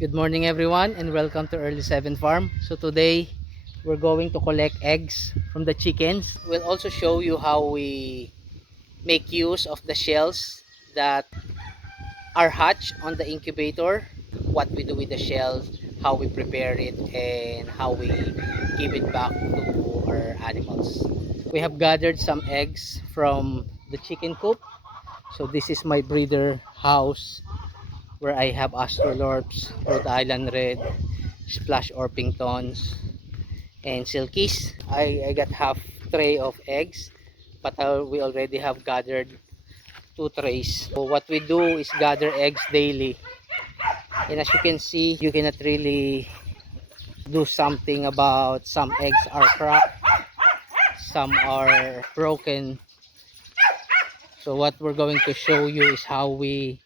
Good morning everyone and welcome to Early 7 Farm. So today we're going to collect eggs from the chickens. We'll also show you how we make use of the shells that are hatched on the incubator, what we do with the shells, how we prepare it, and how we give it back to our animals. We have gathered some eggs from the chicken coop. So this is my breeder house where I have Astrolorps, Rhode Island Red, Splash Orpingtons, and Silkies. I got half tray of eggs, but we already have gathered 2 trays. So what we do is gather eggs daily. And as you can see, you cannot really do something about some eggs are cracked, some are broken. So what we're going to show you is how we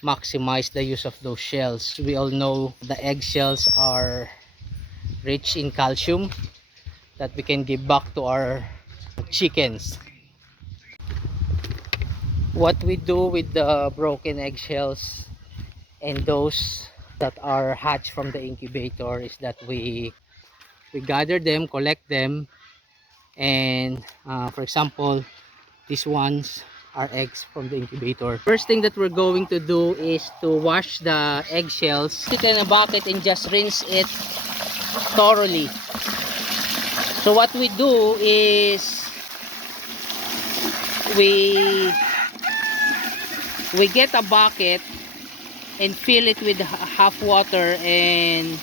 maximize the use of those shells. We all know the eggshells are rich in calcium that we can give back to our chickens. What we do with the broken eggshells and those that are hatched from the incubator is that we gather them, collect them, and for example, these ones are eggs from the incubator. First thing that we're going to do is to wash the eggshells. Put it in a bucket and just rinse it thoroughly. So what we do is we get a bucket and fill it with half water and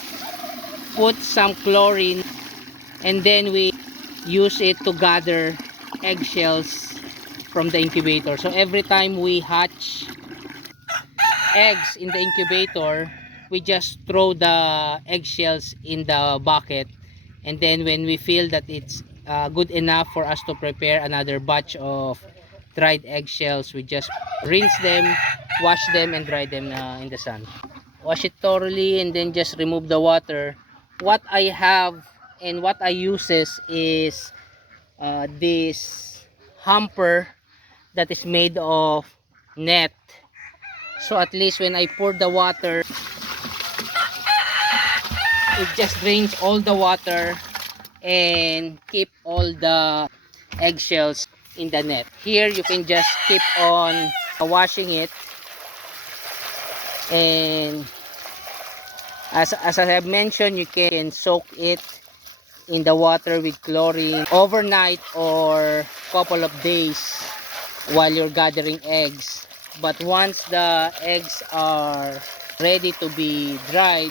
put some chlorine, and then we use it to gather eggshells from the incubator. So every time we hatch eggs in the incubator, we just throw the eggshells in the bucket, and then when we feel that it's good enough for us to prepare another batch of dried eggshells, we just rinse them, wash them, and dry them in the sun. Wash it thoroughly and then just remove the water. What I have and what I uses is this hamper that is made of net. So at least when I pour the water, it just drains all the water and keep all the eggshells in the net. Here you can just keep on washing it, and as I have mentioned, you can soak it in the water with chlorine overnight or couple of days while you're gathering eggs. But once the eggs are ready to be dried,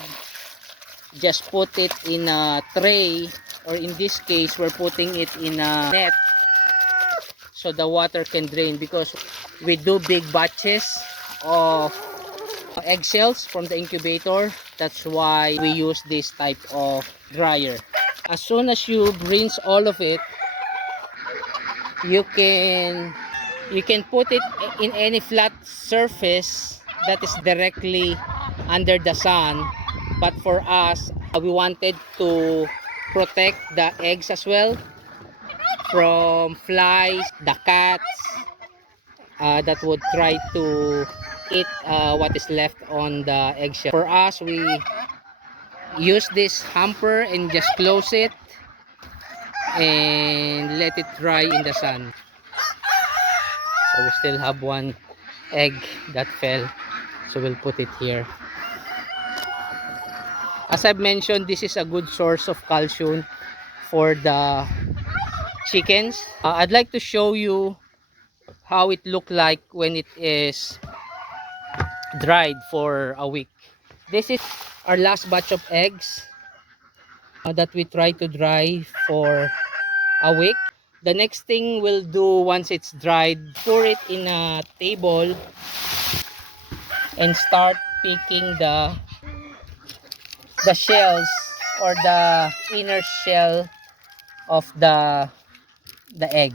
just put it in a tray, or in this case we're putting it in a net so the water can drain, because we do big batches of eggshells from the incubator. That's why we use this type of dryer. As soon as you rinse all of it, you can put it in any flat surface that is directly under the sun. But for us, we wanted to protect the eggs as well from flies, the cats that would try to eat what is left on the eggshell. For us, we use this hamper and just close it and let it dry in the sun. So we still have one egg that fell, so we'll put it here. As I've mentioned, this is a good source of calcium for the chickens. I'd like to show you how it look like when it is dried for a week. This is our last batch of eggs that we try to dry for a week. The next thing we'll do once it's dried, pour it in a table and start picking the shells, or the inner shell of the egg.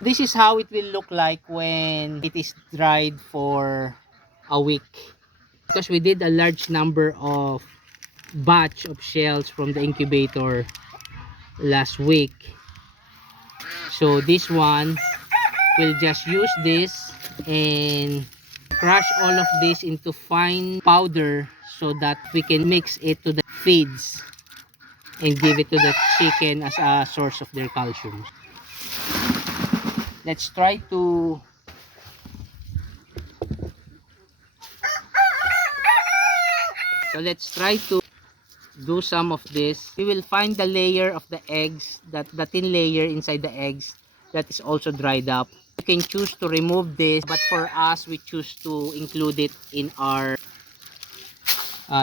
This is how it will look like when it is dried for a week, because we did a large number of batch of shells from the incubator last week. So this one, we'll just use this and crush all of this into fine powder so that we can mix it to the feeds and give it to the chicken as a source of their calcium. Let's try to do some of this. We will find the layer of the eggs, that the thin layer inside the eggs that is also dried up. You can choose to remove this, but for us we choose to include it in our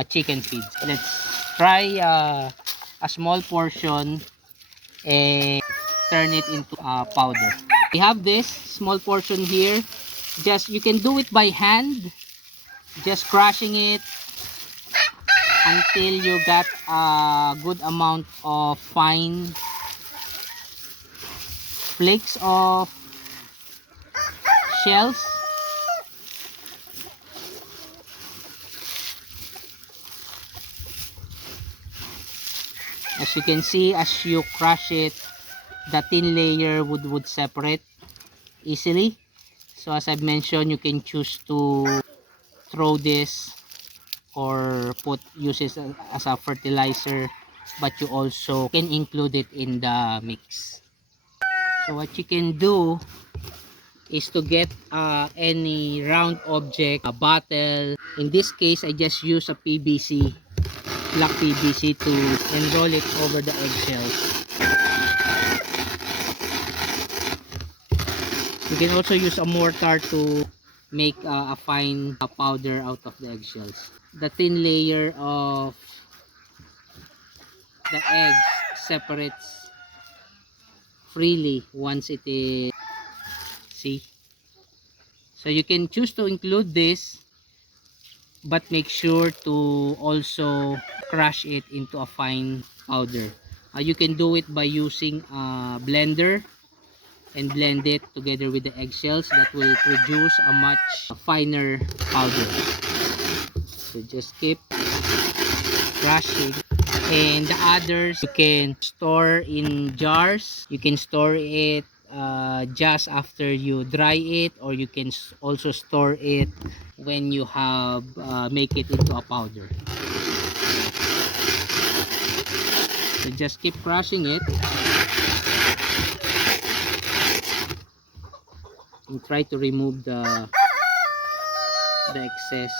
chicken feeds. Let's try a small portion and turn it into powder. We have this small portion here. Just you can do it by hand, just crushing it until you got a good amount of fine flakes of shells. As you can see, as you crush it, the thin layer would separate easily. So as I've mentioned, you can choose to throw this or use it as a fertilizer, but you also can include it in the mix. So what you can do is to get any round object, a bottle. In this case, I just use a PVC, black PVC, to enroll it over the eggshells. You can also use a mortar to make a fine powder out of the eggshells. The thin layer of the eggs separates freely once it is, see? So you can choose to include this, but make sure to also crush it into a fine powder. You can do it by using a blender and blend it together with the eggshells. That will produce a much finer powder. So just keep crushing. And the others you can store in jars. You can store it just after you dry it, or you can also store it when you have make it into a powder. So just keep crushing it and try to remove the excess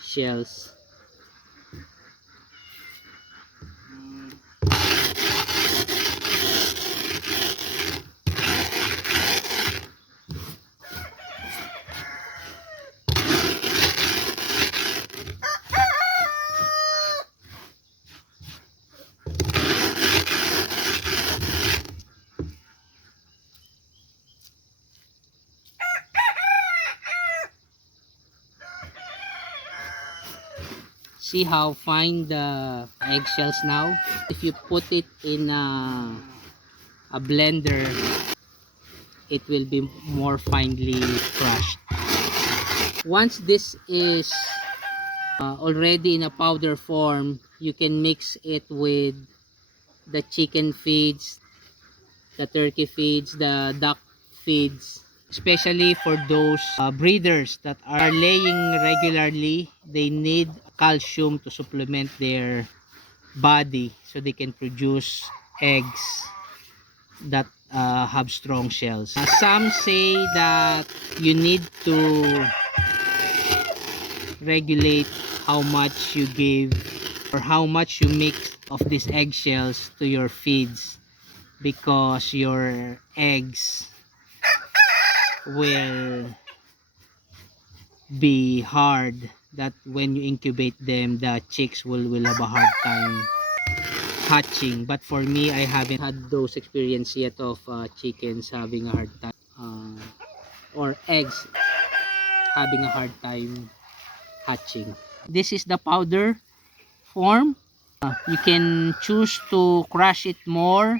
shells. See how fine the eggshells now? If you put it in a blender, it will be more finely crushed. Once this is already in a powder form, you can mix it with the chicken feeds, the turkey feeds, the duck feeds. Especially for those breeders that are laying regularly, they need calcium to supplement their body so they can produce eggs that have strong shells. Some say that you need to regulate how much you give or how much you mix of these eggshells to your feeds, because your eggs will be hard, that when you incubate them, the chicks will have a hard time hatching. But for me, I haven't had those experience yet of chickens having a hard time or eggs having a hard time hatching. This is the powder form. You can choose to crush it more,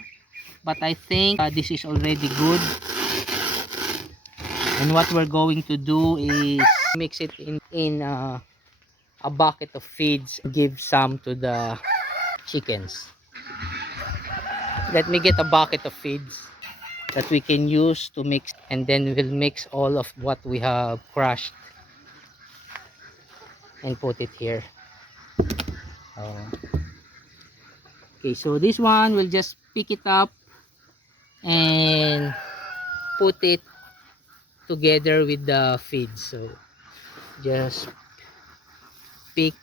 but I think this is already good. And what we're going to do is mix it in a bucket of feeds, give some to the chickens. Let me get a bucket of feeds. that we can use to mix, and then we'll mix all of what we have crushed and put it here. Okay, so this one we'll just pick it up and put it together with the feed. So just pick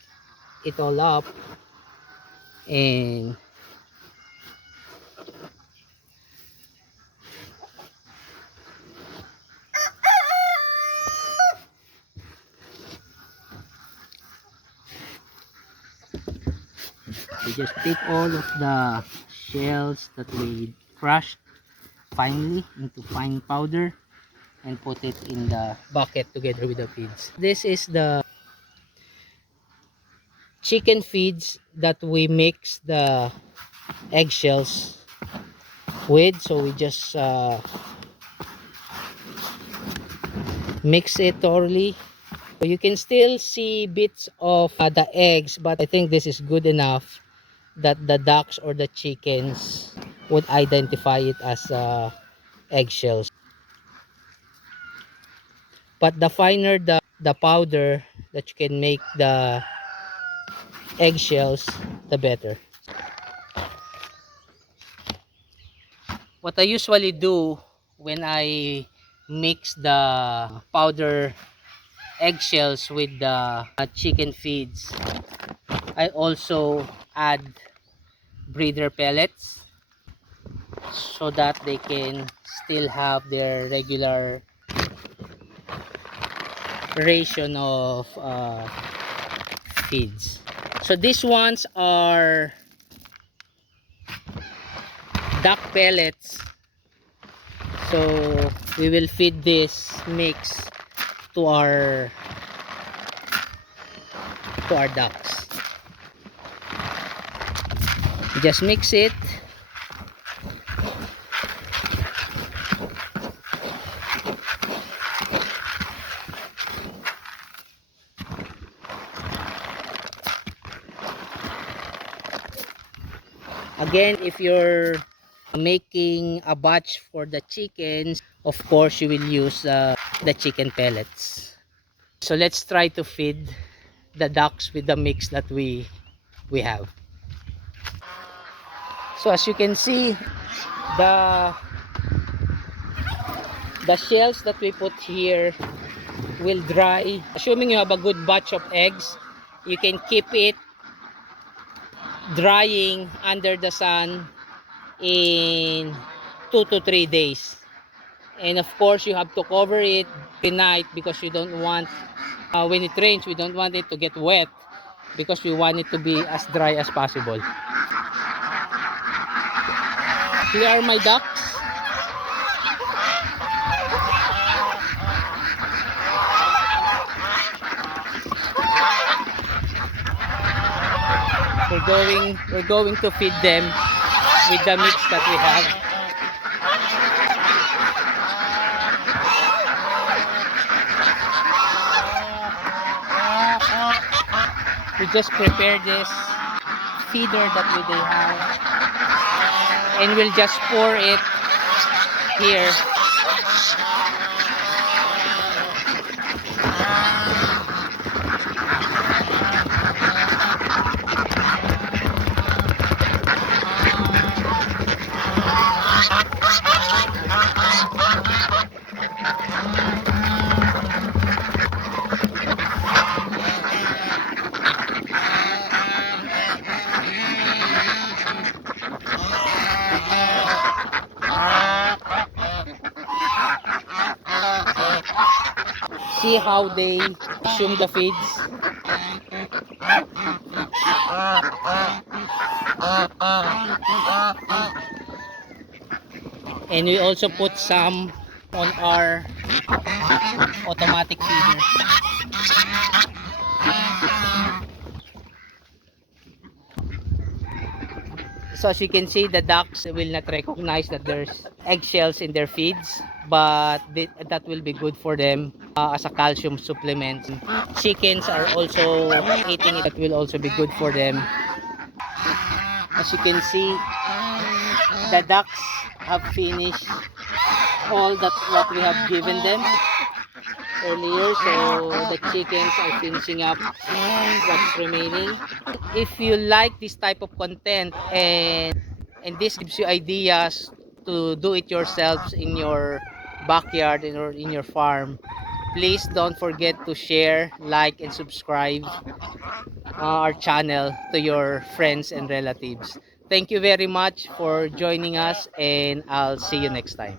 it all up and we just pick all of the shells that we crushed finely into fine powder and put it in the bucket together with the feeds. This is the chicken feeds that we mix the eggshells with. So we just mix it thoroughly. You can still see bits of the eggs, but I think this is good enough that the ducks or the chickens would identify it as eggshells. But the finer the powder that you can make the eggshells, the better. What I usually do when I mix the powder eggshells with the chicken feeds, I also add breeder pellets so that they can still have their regular ration of feeds. So these ones are duck pellets, so we will feed this mix to our ducks. Just mix it. Again, if you're making a batch for the chickens, of course you will use the chicken pellets. So let's try to feed the ducks with the mix that we have. So as you can see, the shells that we put here will dry. Assuming you have a good batch of eggs, you can keep it drying under the sun in 2 to 3 days. And of course you have to cover it every night because you don't want when it rains, we don't want it to get wet because we want it to be as dry as possible. Here are my ducks. We're going to feed them with the mix that we have. We just prepare this feeder that they have, and we'll just pour it here. See how they consume the feeds. And we also put some on our automatic feeder. So as you can see, the ducks will not recognize that there's eggshells in their feeds, but that will be good for them as a calcium supplement. Chickens are also eating it, that will also be good for them. As you can see, the ducks have finished all that what we have given them earlier. So the chickens are finishing up what's remaining. If you like this type of content and this gives you ideas to do it yourselves in your backyard or in your farm, please don't forget to share, like, and subscribe our channel to your friends and relatives. Thank you very much for joining us, and I'll see you next time.